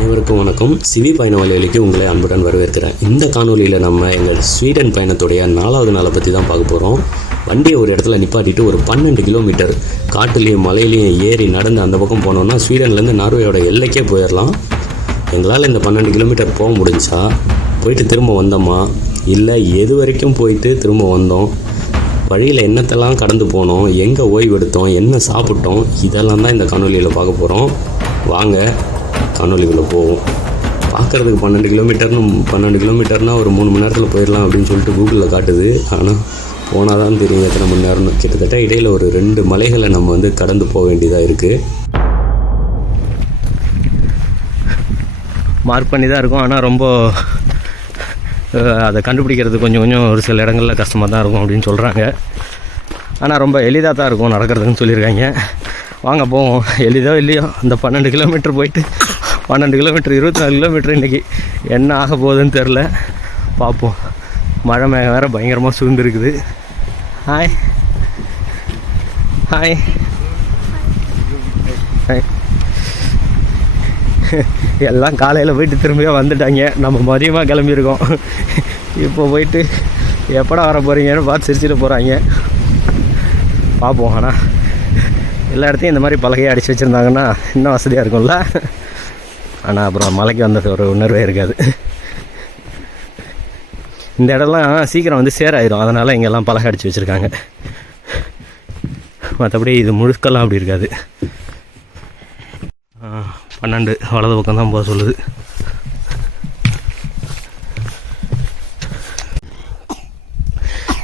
அனைவருக்கும் வணக்கம். சிவி பயண வலைவலிக்கு உங்களை அன்புடன் வரவேற்கிறேன். இந்த காணொலியில் நம்ம எங்கள் ஸ்வீடன் பயணத்துடைய 4வது நாளை பற்றி தான் பார்க்க போகிறோம். வண்டியை ஒரு இடத்துல நிப்பாட்டிட்டு ஒரு 12 கிலோமீட்டர் காட்டுலேயும் மலையிலையும் ஏறி நடந்து அந்த பக்கம் போனோம்னா ஸ்வீடன்லேருந்து நார்வேயோட எல்லைக்கே போயிடலாம். எங்களால் இந்த 12 கிலோமீட்டர் போக முடிஞ்சா, போயிட்டு திரும்ப வந்தோமா, இல்லை எது வரைக்கும் போயிட்டு திரும்ப வந்தோம், வழியில் என்னத்தெல்லாம் கடந்து போனோம், எங்கே ஓய்வு எடுத்தோம், என்ன சாப்பிட்டோம், இதெல்லாம் தான் இந்த காணொலியில் பார்க்க போகிறோம். வாங்க காணொலிக்குள்ளே போவோம். பார்க்குறதுக்கு 12 கிலோமீட்டர்னால் ஒரு 3 மணி நேரத்தில் போயிடலாம் அப்படின்னு சொல்லிட்டு கூகுளில் காட்டுது. ஆனால் போனால் தான் தெரியும் எத்தனை மணி நேரம்னு. கிட்டத்தட்ட இடையில் ஒரு 2 மலைகளை நம்ம கடந்து போக வேண்டியதாக இருக்குது. மார்க் பண்ணி தான் இருக்கும். ஆனால் ரொம்ப அதை கண்டுபிடிக்கிறது கொஞ்சம் ஒரு சில இடங்களில் கஷ்டமாக தான் இருக்கும் அப்படின்னு சொல்கிறாங்க. ஆனால் ரொம்ப எளிதாக தான் இருக்கும் நடக்கிறதுன்னு சொல்லியிருக்காங்க. வாங்க போவோம். எளிதோ இல்லையோ அந்த 12 கிலோமீட்டர் போயிட்டு 12 கிலோமீட்டர் 24 கிலோமீட்டர் இன்றைக்கி என்ன ஆக போகுதுன்னு தெரில. பார்ப்போம். மழை மேகம் வேறு பயங்கரமாக சூழ்ந்துருக்குது. Hi hi hi. எல்லாம் காலையில் போயிட்டு திரும்பியாக வந்துட்டாங்க. நம்ம மதியமாக கிளம்பியிருக்கோம். இப்போ போயிட்டு எப்படா வர போகிறீங்கன்னு பார்த்து சிரிச்சிட்டு போகிறாங்க. பார்ப்போம். ஆனால் எல்லா இடத்தையும் இந்த மாதிரி பலகையை அடித்து வச்சுருந்தாங்கன்னா இன்னும் வசதியாக இருக்கும்ல. ஆனால் அப்புறம் மலைக்கு வந்தது ஒரு உணர்வே இருக்காது. இந்த இடம்லாம் சீக்கிரம் சேராயிரும். அதனால் இங்கெல்லாம் பலகை அடித்து வச்சுருக்காங்க. மற்றபடி இது முழுக்கெல்லாம் அப்படி இருக்காது. 12 வலது பக்கம் தான் போக சொல்லுது.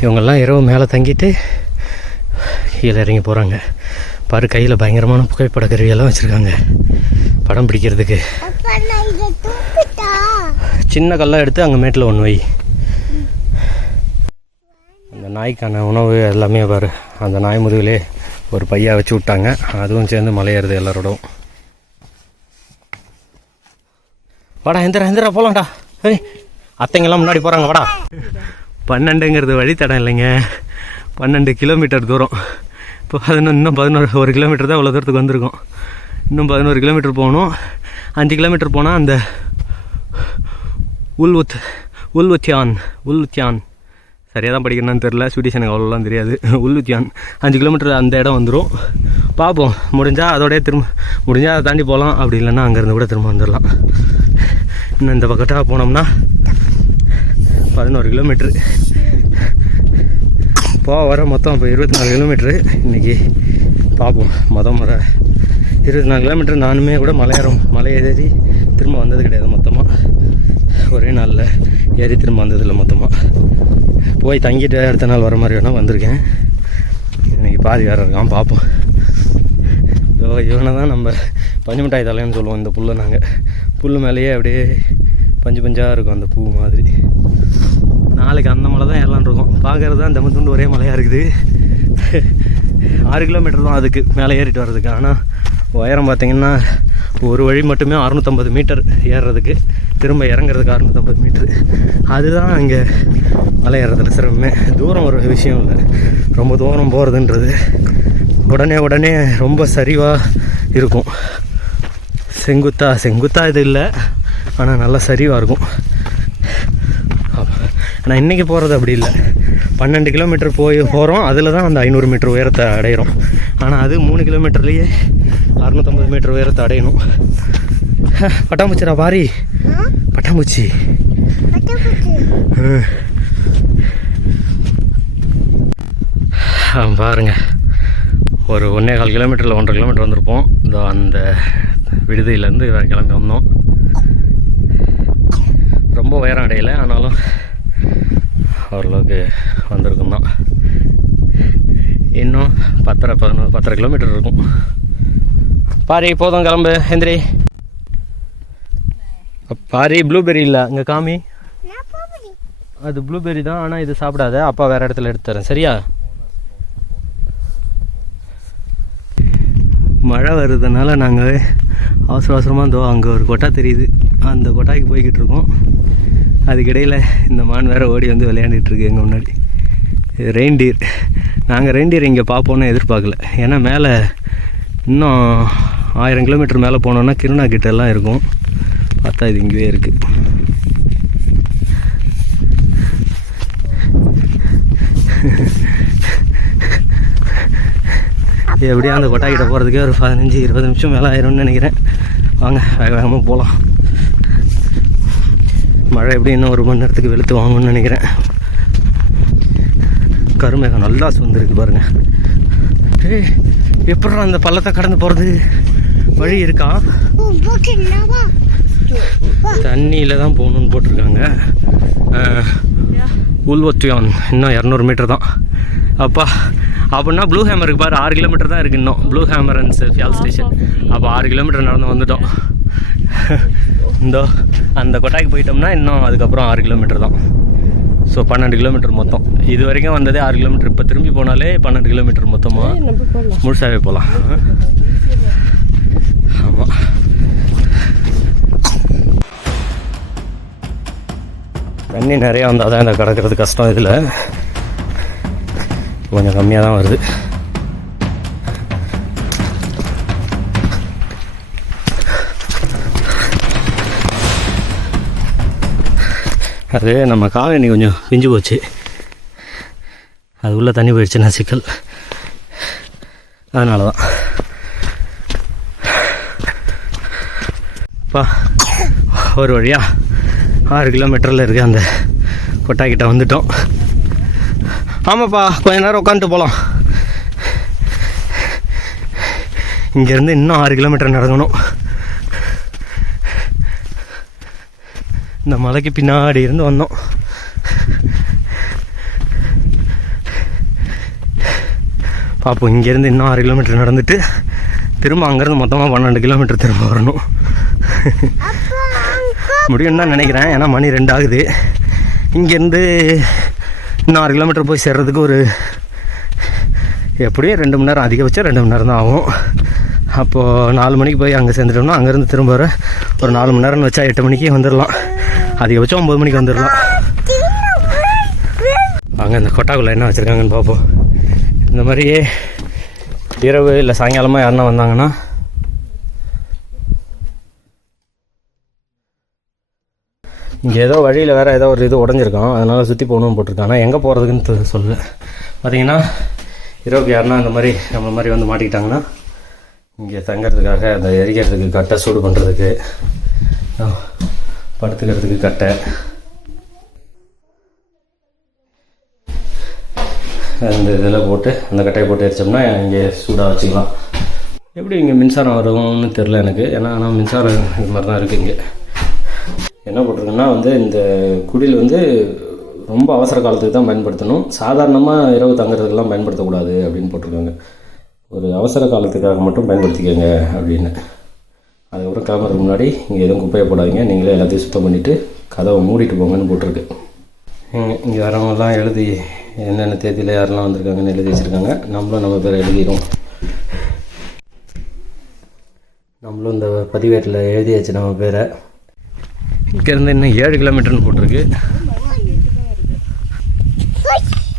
இவங்கெல்லாம் இரவு மேலே தங்கிட்டு கீழே இறங்கி போகிறாங்க. பாரு, கையில் பயங்கரமான புகைப்பட கருவியெல்லாம் வச்சுருக்காங்க படம் பிடிக்கிறதுக்கு. சின்ன கல்லாக எடுத்து அங்கே மேட்டில் ஒன்று வை. அந்த நாய்க்கான உணவு எல்லாமே பாரு, அந்த நாய் முதுகிலே ஒரு பையா வச்சு விட்டாங்க. அதுவும் சேர்ந்து மலையேறுது எல்லாரோடும். வாடா எந்திரா போகலாம்டா. சரி, அத்தைங்கெல்லாம் முன்னாடி போகிறாங்க. வாடா. 12ங்கிறது வழித்தடம் இல்லைங்க, 12 கிலோமீட்டர் தூரம். இப்போ இன்னும் 1 கிலோமீட்டர் தான் இவ்வளோ தூரத்துக்கு வந்திருக்கோம். இன்னும் 11 கிலோமீட்டர் போகணும். 5 கிலோமீட்டர் போனால் அந்த உல்வுத்தியான் சரியாக தான் படிக்கணும்னு தெரில. ஸ்வீடிஷ் எனக்கு அவ்வளோலாம் தெரியாது. உல்வுத்தியான் 5 கிலோமீட்டர் அந்த இடம் வந்துடும். பார்ப்போம். முடிஞ்சால் அதோடய முடிஞ்சால் அதை தாண்டி போகலாம். அப்படி இல்லைன்னா அங்கேருந்து கூட திரும்ப வந்துடலாம். இன்னும் இந்த பக்கத்தாக போனோம்னா 11 கிலோமீட்ரு வர மொத்தம். இப்போ 24 கிலோமீட்ரு இன்றைக்கி. பார்ப்போம். முறை 24 கிலோமீட்டர் நானுமே கூட மலை ஏறி திரும்ப வந்தது கிடையாது. மொத்தமாக ஒரே நாளில் ஏறி திரும்ப வந்ததில்லை. மொத்தமாக போய் தங்கிட்டு அடுத்த நாள் வர மாதிரி வேணால் வந்திருக்கேன். இன்றைக்கி பாதி வேறு இருக்கான். பார்ப்போம். இவனை தான் நம்ம பஞ்சு மிட்டாய் தலைன்னு சொல்லுவோம். இந்த புல்லை நாங்கள் புல் மேலேயே அப்படியே பஞ்சாக இருக்கும் அந்த பூ மாதிரி. நாளைக்கு அந்த மலை தான் ஏறலான் இருக்கோம். பார்க்குறது தான் தம்மத்துண்டு ஒரே மலையாக இருக்குது. 6 கிலோமீட்டர் தான் அதுக்கு மேலே ஏறிட்டு வர்றதுக்கு. ஆனால் உயரம் பார்த்திங்கன்னா ஒரு வழி மட்டுமே 650 மீட்டர் ஏறுறதுக்கு, திரும்ப இறங்குறதுக்கு 650 மீட்ரு. அதுதான் இங்கே மலை ஏறுறதுல சிரமமே. தூரம் ஒரு விஷயம் இல்லை. ரொம்ப தூரம் போகிறதுன்றது உடனே ரொம்ப சரிவாக இருக்கும். செங்குத்தா இது இல்லை, ஆனால் நல்லா சரிவாக இருக்கும். ஆனால் இன்றைக்கி போகிறது அப்படி இல்லை. 12 கிலோமீட்டர் போகிறோம். அதில் தான் அந்த 500 மீட்டர் உயரத்தை அடையிறோம். ஆனால் அது 3 கிலோமீட்டர்லேயே 650 மீட்டர் உயரத்தை அடையணும். பட்டாம்பூச்சிடா பாரி, பட்டாம்பூச்சி. பாருங்க, ஒரு 1.25 கிலோமீட்டரில் 1.5 கிலோமீட்டர் வந்திருப்போம். இதோ அந்த விடுதியிலேருந்து கிளம்பி வந்தோம். ரொம்ப உயரம் அடையலை, ஆனாலும் ஓரளவுக்கு வந்திருக்கும் தான். இன்னும் 10-11 கிலோமீட்டர் இருக்கும். பாரி போதும், கிளம்பு, எந்திரி. பாரி ப்ளூபெரி இல்லை, அங்கே காமி. அது ப்ளூபெரி தான், ஆனால் இது சாப்பிடாத. அப்பா வேறு இடத்துல எடுத்து தரேன், சரியா? மழை வருதுனால நாங்கள் அவசரமாக அங்கே ஒரு கொட்டா தெரியுது, அந்த கொட்டாய்க்கு போய்கிட்டு இருக்கோம். அதுக்கிடையில் இந்த மான் வேறு ஓடி விளையாண்டுட்டுருக்கு எங்கள் முன்னாடி. ரெயின்டீர். நாங்கள் ரெயின்டீர் இங்கே பார்ப்போன்னு எதிர்பார்க்கல. ஏன்னா மேலே இன்னும் 1000 கிலோமீட்டர் மேலே போனோன்னா கிருணா கிட்டெல்லாம் இருக்கும். பார்த்தா இது இங்கேயே இருக்குது. எப்படியா அந்த கொட்டாய்கிட்ட போகிறதுக்கே ஒரு 15-20 நிமிஷம் மேலே ஆயிரும்னு நினைக்கிறேன். வாங்க வேக வேகமாக போகலாம். மழை எப்படி இன்னும் 1 மணி நேரத்துக்கு வெளுத்து வாங்கணும்னு நினைக்கிறேன். கருமேகம் நல்லா சுந்திருக்கு பாருங்கள். எப்படா அந்த பள்ளத்தை கடந்து போகிறது வழி இருக்கா? தண்ணியில் தான் போகணுன்னு போட்டிருக்காங்க. உல்வத்தியான் இன்னும் 200 மீட்டர் தான். அப்பா அப்படின்னா ப்ளூ ஹேமருக்கு பாரு 6 கிலோமீட்டர் தான் இருக்குது இன்னும். ப்ளூ ஹேமர் அண்ட் ஃபியால் ஸ்டேஷன். அப்போ 6 கிலோமீட்டர் நடந்து வந்துட்டோம். இந்த அந்த கொட்டாய்க்கு போயிட்டோம்னா இன்னும் அதுக்கப்புறம் 6 கிலோமீட்டர் தான். ஸோ 12 கிலோமீட்டர் மொத்தம். இது வரைக்கும் வந்ததே 6 கிலோமீட்டர். இப்போ திரும்பி போனாலே 12 கிலோமீட்டர் மொத்தமாக முழுசாகவே போகலாம். ஆமாம். தண்ணி நிறையா வந்தால் தான் இந்த கிடக்கிறது கஷ்டம். இதில் கொஞ்சம் கம்மியாக தான் வருது. அது நம்ம காலனி கொஞ்சம் பிஞ்சு போச்சு. அது உள்ளே தண்ணி போயிடுச்சுன்னா சிக்கல். அதனால தான் அப்பா ஒரு வழியா 6 கிலோமீட்டரில் இருக்க அந்த கொட்டாய்கிட்ட வந்துட்டோம். ஆமாப்பா கொஞ்ச நேரம் உட்காந்துட்டு போகலாம். இங்கேருந்து இன்னும் 6 கிலோமீட்டர் நடக்கணும். இந்த மலைக்கு பின்னாடி இருந்து வந்தோம். பார்ப்போம். இங்கேருந்து இன்னும் 6 கிலோமீட்டர் நடந்துட்டு திரும்ப அங்கேருந்து மொத்தமாக 12 கிலோமீட்டர் திரும்ப வரணும். முடியும்னு தான் நினைக்கிறேன். ஏன்னா மணி 2 ஆகுது. இங்கேருந்து இன்னும் 6 கிலோமீட்டர் போய் சேர்றதுக்கு ஒரு எப்படியும் 2 மணி நேரம், அதிகபட்சம் 2 மணி நேரம் தான் ஆகும். அப்போது 4 மணிக்கு போய் அங்கே சேர்ந்துட்டோம்னா அங்கேருந்து திரும்ப வர ஒரு 4 மணி நேரம்னு வச்சா 8 மணிக்கு வந்துடலாம். அதிகபட்சம் 9 மணிக்கு வந்துடலாம். அங்கே இந்த கொட்டாக்குள்ளே என்ன வச்சுருக்காங்கன்னு பார்ப்போம். இந்த மாதிரியே இரவு இல்லை சாயங்காலமாக யாருன்னா வந்தாங்கன்னா இங்கே ஏதோ வழியில் வேறு ஏதோ ஒரு இது உடஞ்சிருக்கான். அதனால் சுற்றி போகணும்னு போட்டிருக்கான். ஆனால் எங்கே போகிறதுக்குன்னு சொல்லல. பார்த்தீங்கன்னா இரவுக்கு யாருன்னா இந்த மாதிரி நம்மள மாதிரி வந்து மாட்டிக்கிட்டாங்கன்னா இங்கே தங்கிறதுக்காக அந்த எரிக்கிறதுக்கு கட்டை, சூடு பண்ணுறதுக்கு, படுத்துக்கிறதுக்கு கட்டை, அந்த இதில் போட்டு அந்த கட்டையை போட்டு எரிச்சோம்னா இங்கே சூடாக வச்சுக்கலாம். எப்படி இங்கே மின்சாரம் வரும்னு தெரில எனக்கு. ஏன்னா ஆனால் மின்சாரம் இது மாதிரி தான் இருக்குது. இங்கே என்ன போட்டிருக்குன்னா வந்து இந்த குடில் வந்து ரொம்ப அவசர காலத்துக்கு தான் பயன்படுத்தணும். சாதாரணமாக இரவு தங்குறதுக்கெல்லாம் பயன்படுத்தக்கூடாது அப்படின்னு போட்டிருக்காங்க. ஒரு அவசர காலத்துக்காக மட்டும் பயன்படுத்திக்கோங்க அப்படின்னு. அதுக்கப்புறம் கிளம்புறதுக்கு முன்னாடி இங்கே எதுவும் குப்பையை போடாதீங்க, நீங்களே எல்லாத்தையும் சுத்தம் பண்ணிவிட்டு கதவை மூடிட்டு போங்கன்னு போட்டிருக்கு. இங்கே வரவங்கெல்லாம் எழுதி என்னென்ன தேதியில் யாரெல்லாம் வந்திருக்காங்கன்னு எழுதி வச்சுருக்காங்க. நம்மளும் நம்ம பேரை எழுதிடும். நம்மளும் இந்த பதிவேட்டில் எழுதியாச்சு நம்ம பேரை. இங்கேருந்து இன்னும் 7 கிலோமீட்டர்னு போட்டிருக்கு.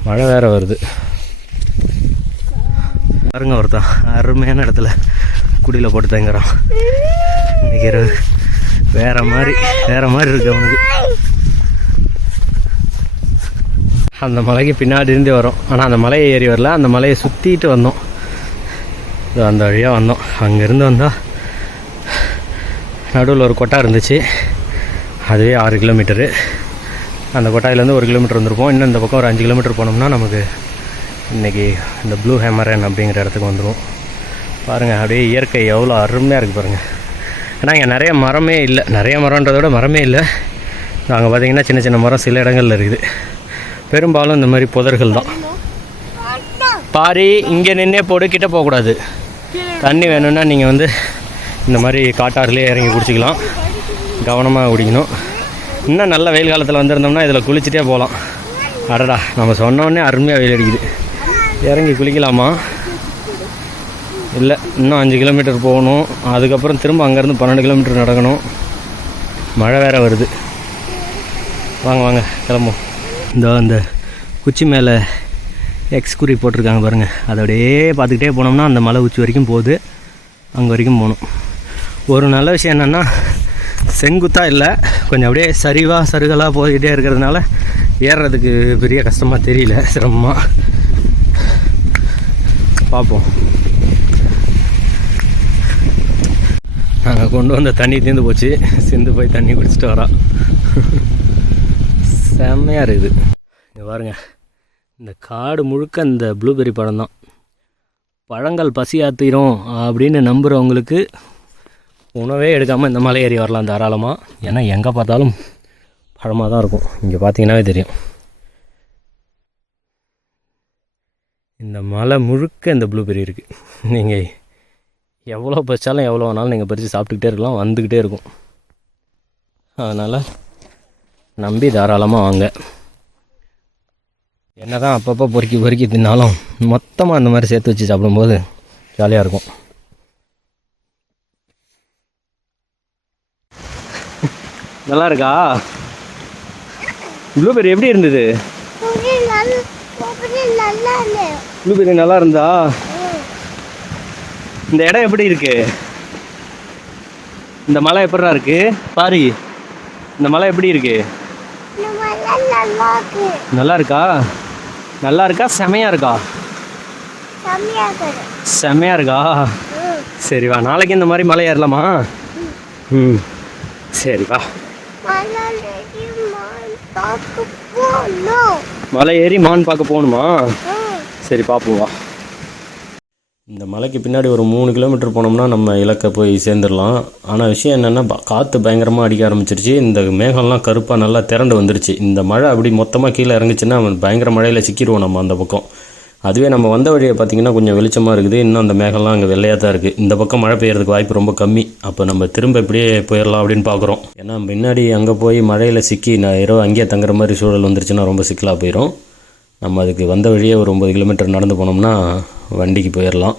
மழை வேறு வருது பாருங்க. ஒருத்தான் அருமையான இடத்துல குடியில் போட்டு தங்குறான். இன்றைக்கி வேறு மாதிரி இருக்குது அவனுக்கு. அந்த மலைக்கு பின்னாடி இருந்து வரோம். ஆனால் அந்த மலையை ஏறி வரல, அந்த மலையை சுற்றிட்டு வந்தோம். அந்த வழியாக வந்தோம். அங்கேருந்து வந்தால் நடுவில் ஒரு கொட்டா இருந்துச்சு. அதுவே 6 கிலோமீட்டரு. அந்த கொட்டாயிலேருந்து 1 கிலோமீட்டர் வந்திருப்போம். இன்னும் இந்த பக்கம் ஒரு 5 கிலோமீட்டர் போனோம்னா நமக்கு இன்றைக்கி இந்த ப்ளூ ஹேமரன் அப்படிங்கிற இடத்துக்கு வந்துடும். பாருங்கள் அப்படியே இயற்கை எவ்வளோ அருமையாக இருக்குது பாருங்கள். ஏன்னா இங்கே நிறைய மரமே இல்லை. நிறைய மரன்றதை விட மரமே இல்லை. நாங்கள் பார்த்திங்கன்னா சின்ன சின்ன மரம் சில இடங்களில் இருக்குது. பெரும்பாலும் இந்த மாதிரி புதர்கள் தான். பாரி இங்கே நின்னே போடு, கிட்டே போகக்கூடாது. தண்ணி வேணும்னா நீங்கள் வந்து இந்த மாதிரி காட்டாறுலேயே இறங்கி குடிச்சிக்கலாம். கவனமாக குடிக்கணும். இன்னும் நல்ல வெயில் காலத்தில் வந்திருந்தோம்னா இதில் குளிச்சுட்டே போகலாம். அடடா நம்ம சொன்னோடனே அருமையாக வெயில் அடிக்குது. இறங்கி குளிக்கலாமா? இல்லை, இன்னும் 5 கிலோமீட்டர் போகணும். அதுக்கப்புறம் திரும்ப அங்கேருந்து 12 கிலோமீட்டர் நடக்கணும். மழை வேறு வருது. வாங்க வாங்க கிளம்பும். இந்த உச்சி மேலே எக்ஸ் குறி போட்டிருக்காங்க பாருங்கள். அதை அப்படியே பார்த்துக்கிட்டே போனோம்னா அந்த மலை உச்சி வரைக்கும் போகுது. அங்கே வரைக்கும் போகணும். ஒரு நல்ல விஷயம் என்னென்னா செங்குத்தாக இல்லை, கொஞ்சம் அப்படியே சரிவாக சருகலாக போய்கிட்டே இருக்கிறதுனால ஏறுறதுக்கு பெரிய கஷ்டமாக தெரியல, சிரமமாக. பார்ப்போம். நாங்கள் கொண்டு வந்த தண்ணி தீர்ந்து போச்சு, சிந்து போய் தண்ணி குடிச்சிட்டு வரா. செம்மையாக இருக்குது. இங்கே பாருங்க, இந்த காடு முழுக்க இந்த ப்ளூபெர்ரி பழம் தான். பழங்கள் பசியாத்திரும் அப்படின்னு நம்புகிறவங்களுக்கு உணவே எடுக்காமல் இந்த மலை ஏறி வரலாம் தாராளமாக. ஏன்னா எங்கே பார்த்தாலும் பழமாக தான் இருக்கும். இங்கே பார்த்தீங்கன்னாவே தெரியும், இந்த மலை முழுக்க இந்த ப்ளூபெர்ரி இருக்குது. நீங்கள் எவ்வளோ பறிச்சாலும் எவ்வளோ வேணாலும் நீங்கள் பறித்து சாப்பிட்டுக்கிட்டே இருக்கலாம், வந்துக்கிட்டே இருக்கும். அதனால் நம்பி தாராளமாக வாங்க. என்ன தான் அப்பப்போ பொறுக்கி தின்னாலும் மொத்தமாக அந்த மாதிரி சேர்த்து வச்சு சாப்பிடும்போது ஜாலியாக இருக்கும். நல்லா இருக்கா? ப்ளூபெர்ரி எப்படி இருந்தது? ப்ளூபெர்ரி நல்லா இருந்தா? இந்த இடம் எப்படி இருக்கு? இந்த மலை எப்படா இருக்கு பாரு. இந்த மலை எப்படி இருக்கு? நல்லா இருக்கா? நல்லா இருக்கா? செமையா இருக்கா? செமையா இருக்கா? சரி வா, நாளைக்கு இந்த மாதிரி மலை ஏறலாமா? ம் சரி வா. மலை ஏறி மான் பார்க்க போகணுமா? சரி பார்ப்போம் வா. இந்த மலைக்கு பின்னாடி ஒரு 3 கிலோமீட்டர் போனோம்னா நம்ம இலக்கை போய் சேர்ந்துடலாம். ஆனால் விஷயம் என்னென்னா, காற்று பயங்கரமாக அடிக்க ஆரம்பிச்சிருச்சு. இந்த மேகம்லாம் கருப்பாக நல்லா திரண்டு வந்துருச்சு. இந்த மழை அப்படி மொத்தமாக கீழே இறங்குச்சுன்னா பயங்கர மழையில் சிக்கிடுவோம் நம்ம அந்த பக்கம். அதுவே நம்ம வந்த வழியை பார்த்திங்கன்னா கொஞ்சம் வெளிச்சமாக இருக்குது. இன்னும் அந்த மேகம்லாம் அங்கே வெள்ளையாக தான் இருக்குது. இந்த பக்கம் மழை பெய்யறதுக்கு வாய்ப்பு ரொம்ப கம்மி. அப்போ நம்ம திரும்ப இப்படியே போயிடலாம் அப்படின்னு பார்க்குறோம். ஏன்னா முன்னாடி அங்கே போய் மழையில் சிக்கி நான் இரவு அங்கேயே தங்குற மாதிரி சூழல் வந்துருச்சுன்னா ரொம்ப சிக்கலாக போயிடும். நம்ம அதுக்கு வந்த வழியே ஒரு 9 கிலோமீட்டர் நடந்து போனோம்னா வண்டிக்கு போயிடலாம்.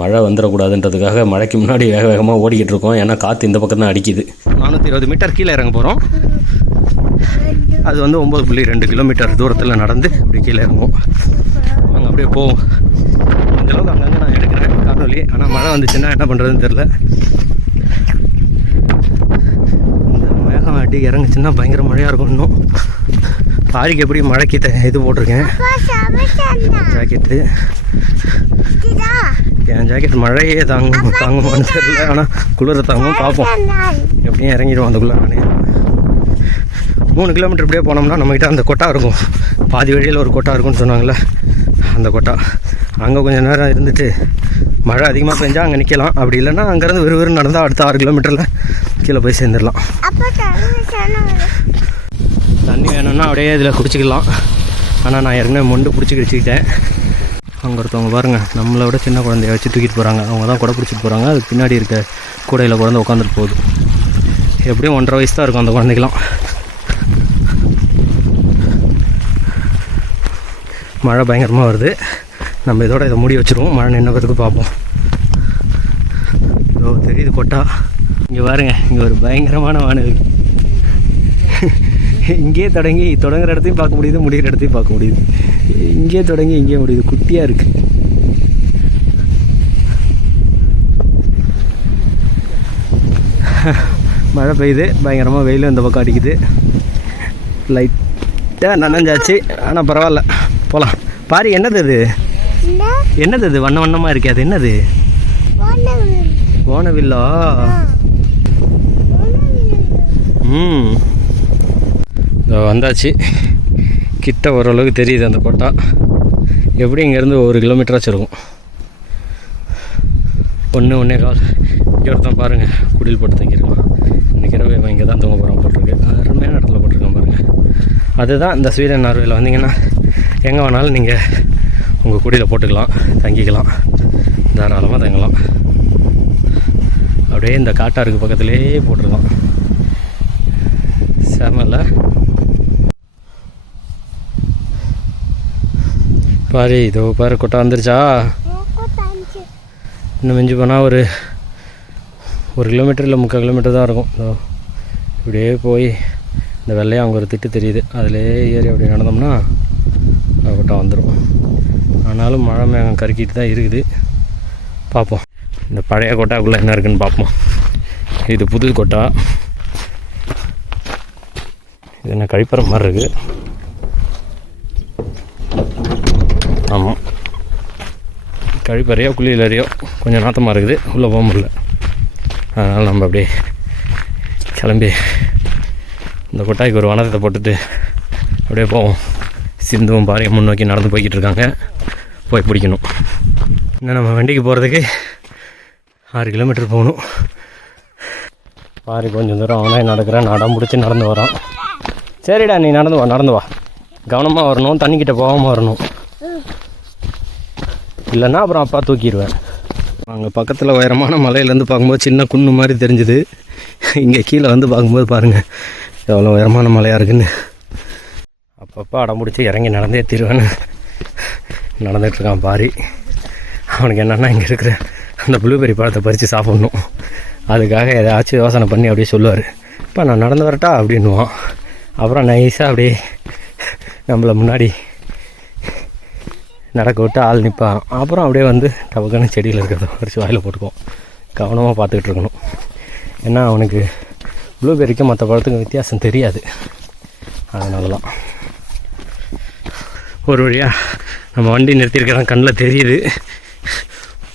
மழை வந்துடக்கூடாதுன்றதுக்காக மழைக்கு முன்னாடி வேகமாக ஓடிக்கிட்டு இருக்கோம். ஏன்னா காற்று இந்த பக்கம் தான் அடிக்குது. 420 மீட்டர் கீழே இறங்க போகிறோம். அது வந்து 9.2 கிலோமீட்டர் தூரத்தில் நடந்து அப்படி கீழே இறங்குவோம். நாங்கள் அப்படியே போவோம். அந்தளவுக்கு அங்கங்கே நான் எடுக்கிறேன் காணொலி. ஆனால் மழை வந்துச்சுன்னா என்ன பண்ணுறதுன்னு தெரில. இந்த மேகம் அடி இறங்குச்சுன்னா பயங்கர மழையாக இருக்கும். இன்னும் பாரிக்கு எப்படி மழைக்கு இது போட்டிருக்கேன் ஜாக்கெட்டு. என் ஜாக்கெட் மழையே தாங்குமான்னு தெரியல, ஆனால் குளிர தாங்கும். பார்ப்போம், எப்படியும் இறங்கிடுவோம் அதுக்குள்ளே. நானே 3 கிலோமீட்டர் இப்படியே போனோம்னா நம்மக்கிட்ட அந்த கொட்டா இருக்கும். பாதி வழியில் ஒரு கொட்டா இருக்குன்னு சொன்னாங்களே, அந்த கொட்டா. அங்கே கொஞ்சம் நேரம் இருந்துட்டு மழை அதிகமாக பெஞ்சால் அங்கே நிற்கலாம். அப்படி இல்லைன்னா அங்கேருந்து விறுவிறு நடந்தால் அடுத்த 6 கிலோமீட்டரில் கீழே போய் சேர்ந்துடலாம். தண்ணி வேணும்னா அப்படியே இதில் குடிச்சிக்கலாம். ஆனால் நான் ஏற்கனவே மொண்டு பிடிச்சி வச்சுக்கிட்டேன். அங்கே ஒருத்தவங்க பாருங்கள், நம்மளை விட சின்ன குழந்தைய வச்சு தூக்கிட்டு போகிறாங்க. அவங்க தான் கூட பிடிச்சிட்டு போகிறாங்க. அதுக்கு பின்னாடி இருக்க கூடையில் குழந்தை உட்காந்துட்டு போகுது. எப்படியும் 1.5 வயசு தான் இருக்கும் அந்த குழந்தைக்கெலாம். மழை பயங்கரமாக வருது. நம்ம இதோட இதை மூடி வச்சுருவோம். மழை நின்ன பிறகு பார்ப்போம். இதோ தெரியுது கொட்டா. இங்கே பாருங்க, இங்கே ஒரு பயங்கரமான வானவில். இங்கே தொடங்குற இடத்தையும் பார்க்க முடியுது, முடிகிற இடத்தையும் பார்க்க முடியுது. இங்கே தொடங்கி இங்கே முடியுது. குட்டியாக இருக்குது. மழை பெய்யுது பயங்கரமாக. வெயிலும் இந்த பக்கம் அடிக்குது. லைட்டாக நனைஞ்சாச்சு, ஆனால் பரவாயில்ல, போகலாம். பாரு, என்னது அது? என்னது அது வண்ண வண்ணமாக இருக்கே? அது என்னது? வானவில்லா? வந்தாச்சு. கிட்ட ஓரளவுக்கு தெரியுது அந்த கோட்டா. எப்படி இங்கேருந்து 1 கிலோமீட்டராச்சும் இருக்கும். 1.25 ஒருத்தன் பாருங்கள் குடில் போட்டு தங்கியிருக்கான். இன்றைக்கி இரவு இங்கே தான் தூங்க போகிறான் போட்டிருக்கு. அருமையான இடத்துல போட்டிருக்கான் பாருங்கள். அதுதான் இந்த ஸ்வீடன் நார்வேயில் வந்தீங்கன்னா எங்கே வேணாலும் நீங்கள் உங்கள் குடியில் போட்டுக்கலாம், தங்கிக்கலாம், தாராளமாக தங்கலாம். அப்படியே இந்த காட்டாருக்கு பக்கத்துலேயே போட்டிருக்கான். செமல்ல. பாரு, இதோ பாரு கொட்டா வந்துருச்சா. இன்னும் மிஞ்சி போனால் ஒரு 1 கிலோமீட்டர் இல்லை 3/4 கிலோமீட்டர் தான் இருக்கும். இதோ இப்படியே போய் இந்த வெள்ளையாக அங்கே ஒரு திட்டு தெரியுது, அதிலே ஏறி அப்படி நடந்தோம்னா கொட்டா வந்துடும். ஆனாலும் மழை மேகம் கருக்கிட்டு தான் இருக்குது. பார்ப்போம் இந்த பழைய கொட்டாக்குள்ளே என்ன இருக்குதுன்னு பார்ப்போம். இது புது கொட்டா. இது என்ன கழிப்பற மாதிரி இருக்குது. ஆமாம், கழிப்பறையோ குளியலறையோ கொஞ்சம் நாற்றமாக இருக்குது, உள்ளே போக முடியல. அதனால் நம்ம அப்படியே கிளம்பி இந்த கொட்டாய்க்கு ஒரு வனத்தை போட்டுட்டு அப்படியே போவோம். சிந்துவும் பாறையும் முன்னோக்கி நடந்து போய்கிட்டு இருக்காங்க, போய் பிடிக்கணும். இன்னும் நம்ம வண்டிக்கு போகிறதுக்கு 6 கிலோமீட்டர் போகணும். பாரு கொஞ்சம் தூரம் அவனே நடக்கிறான், நடம் பிடிச்சி நடந்து வரான். சரிடா, நீ நடந்து வா. கவனமாக வரணும், தண்ணிக்கிட்ட போகாமல் வரணும், இல்லைன்னா அப்புறம் அப்பா தூக்கிடுவேன். அங்கே பக்கத்தில் உயரமான மலையிலேருந்து பார்க்கும்போது சின்ன குன்று மாதிரி தெரிஞ்சுது. இங்கே கீழே வந்து பார்க்கும்போது பாருங்கள் எவ்வளோ உயரமான மலையாக இருக்குன்னு. அப்பப்போ அடம் பிடிச்சி இறங்கி நடந்தே தீருவேன்னு நடந்துகிட்ருக்கான் பாரி. அவனுக்கு என்னென்னா இங்கே இருக்கிற அந்த ப்ளூபெரி பழத்தை பறித்து சாப்பிட்ணும். அதுக்காக ஏதாச்சும் யோசனை பண்ணி அப்படியே சொல்லுவார், இப்போ நான் நடந்து வரட்டா அப்படின்னுவான். அப்புறம் நைஸாக அப்படியே நம்மளை முன்னாடி நடக்க விட்டு ஆள் நிற்பான். அப்புறம் அப்படியே வந்து டபக்கான செடியில் இருக்கிறத பறித்து வாயில் போட்டுக்குவோம். கவனமாக பார்த்துக்கிட்டு இருக்கணும். ஏன்னா அவனுக்கு ப்ளூபெரிக்கும் மற்ற பழத்துக்கும் வித்தியாசம் தெரியாது. அதனால தான் ஒரு வழியாக நம்ம வண்டி நிறுத்தியிருக்கிறோம், கண்ணில் தெரியுது.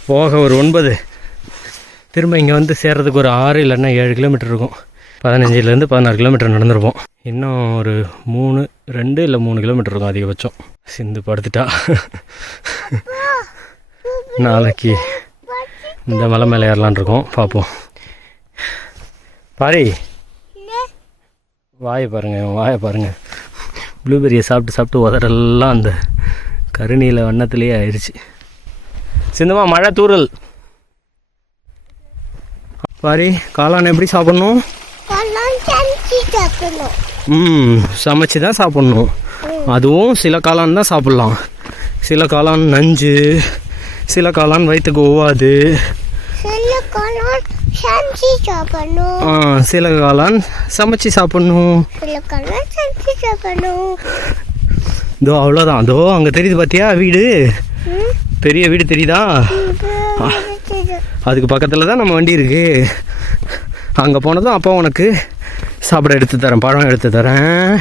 போக ஒரு 9, திரும்ப இங்கே வந்து சேர்றதுக்கு ஒரு 6 இல்லைன்னா 7 கிலோமீட்டர் இருக்கும். 15லேருந்து 16 கிலோமீட்டர் நடந்துருப்போம். இன்னும் ஒரு 2 இல்லை 3 கிலோமீட்டர் இருக்கும் அதிகபட்சம். சிந்து படுத்துட்டா. நாளைக்கு இந்த மலை மேலே ஏறலான் இருக்கோம், பார்ப்போம். பாரி வாயை பாருங்கள். ப்ளூபெரியை சாப்பிட்டு உதறெல்லாம் அந்த கருநீல வண்ணத்துலேயே ஆயிடுச்சு. சிந்துமா மழை தூறல். பாரி காளான் எப்படி சாப்பிட்ணும்? சமைச்சு தான் சாப்பிட்ணும். அதுவும் சில காளான் தான் சாப்பிட்லாம். சில காளான் நஞ்சு, சில காளான் வயிற்றுக்கு ஒவ்வாது. சில காளான் சமைச்சு சாப்பிட்ணும். இதோ அவ்வளோதான். அதோ அங்கே தெரியுது பார்த்தியா வீடு, பெரிய வீடு தெரியுதா? அதுக்கு பக்கத்தில் தான் நம்ம வண்டி இருக்குது. அங்கே போனதும் அப்போ உனக்கு சாப்பிட எடுத்து தரேன், பழம் எடுத்து தரேன்.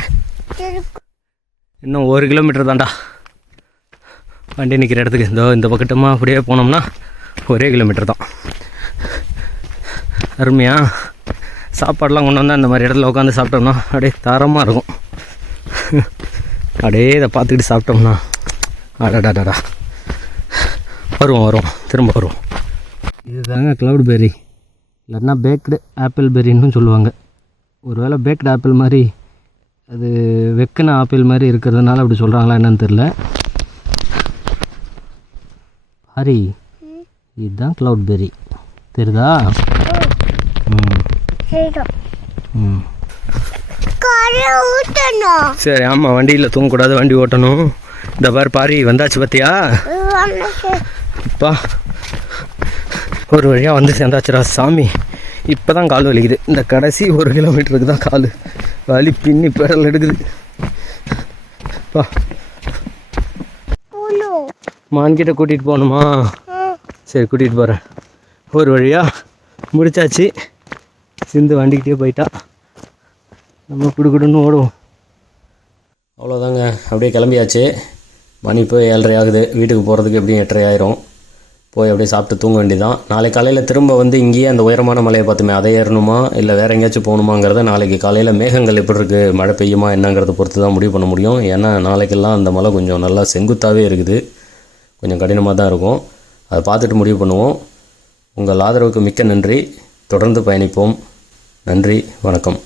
இன்னும் 1 கிலோமீட்டர் தான்டா வண்டி நிற்கிற இடத்துக்கு. இதோ இந்த பக்கட்டமாக அப்படியே போனோம்னா 1 கிலோமீட்டர் தான். அருமையா சாப்பாடெலாம் கொண்டு வந்தால் இந்த மாதிரி இடத்துல உட்காந்து சாப்பிட்டோம்னா அப்படியே தரமாக இருக்கும். அப்படியே இதை பார்த்துக்கிட்டு சாப்பிட்டோம்னா அடாடாடா வருவோம் திரும்ப வருவோம். இது தாங்க க்ளவுட் பெர்ரி, இல்லைன்னா பேக்டு ஆப்பிள் பெர்ரின்னு சொல்லுவாங்க. ஒருவேளை பேக்டு ஆப்பிள் மாதிரி, அது வெக்கின ஆப்பிள் மாதிரி இருக்கிறதுனால அப்படி சொல்கிறாங்களா என்னன்னு தெரில. ஹரி, இதுதான் க்ளவுட் பெர்ரி, தெரியுதா? சரி, ஆமாம், வண்டியில் தூங்கக்கூடாது, வண்டி ஓட்டணும். இந்த பாரி வந்தாச்சு பார்த்தியா? அப்பா ஒரு வழியாக வந்து சேர்ந்தாச்சுரா சாமி. இப்போ தான் கால் வலிக்குது. இந்த கடைசி 1 கிலோமீட்டருக்கு தான் கால் வலி பின்னி பெடல் எடுக்குது. அப்பா மான்கிட்ட கூட்டிகிட்டு போகணுமா? சரி, கூட்டிகிட்டு போகிறேன். ஒரு வழியாக முடிச்சாச்சு. சிந்து வண்டிக்கிட்டே போயிட்டா, நம்ம குடுக்குடுன்னு ஓடுவோம். அவ்வளோதாங்க, அப்படியே கிளம்பியாச்சு. மணி இப்போ 7:30 ஆகுது. வீட்டுக்கு போகிறதுக்கு எப்படியும் 8:30 ஆயிரும். போய் அப்படியே சாப்பிட்டு தூங்க வேண்டியதான். நாளைக்கு காலையில் திரும்ப வந்து இங்கேயே அந்த உயரமான மலையை பார்த்துமே அதை ஏறணுமா இல்லை வேறு எங்கேயாச்சும் போகணுமாங்கிறத நாளைக்கு காலையில் மேகங்கள் எப்படி இருக்குது, மழை பெய்யுமா என்னங்கிறத பொறுத்து தான் முடிவு பண்ண முடியும். ஏன்னா நாளைக்கெல்லாம் அந்த மலை கொஞ்சம் நல்லா செங்குத்தாகவே இருக்குது, கொஞ்சம் கடினமாக தான் இருக்கும். அதை பார்த்துட்டு முடிவு பண்ணுவோம். உங்கள் ஆதரவுக்கு மிக்க நன்றி. தொடர்ந்து பயணிப்போம். நன்றி, வணக்கம்.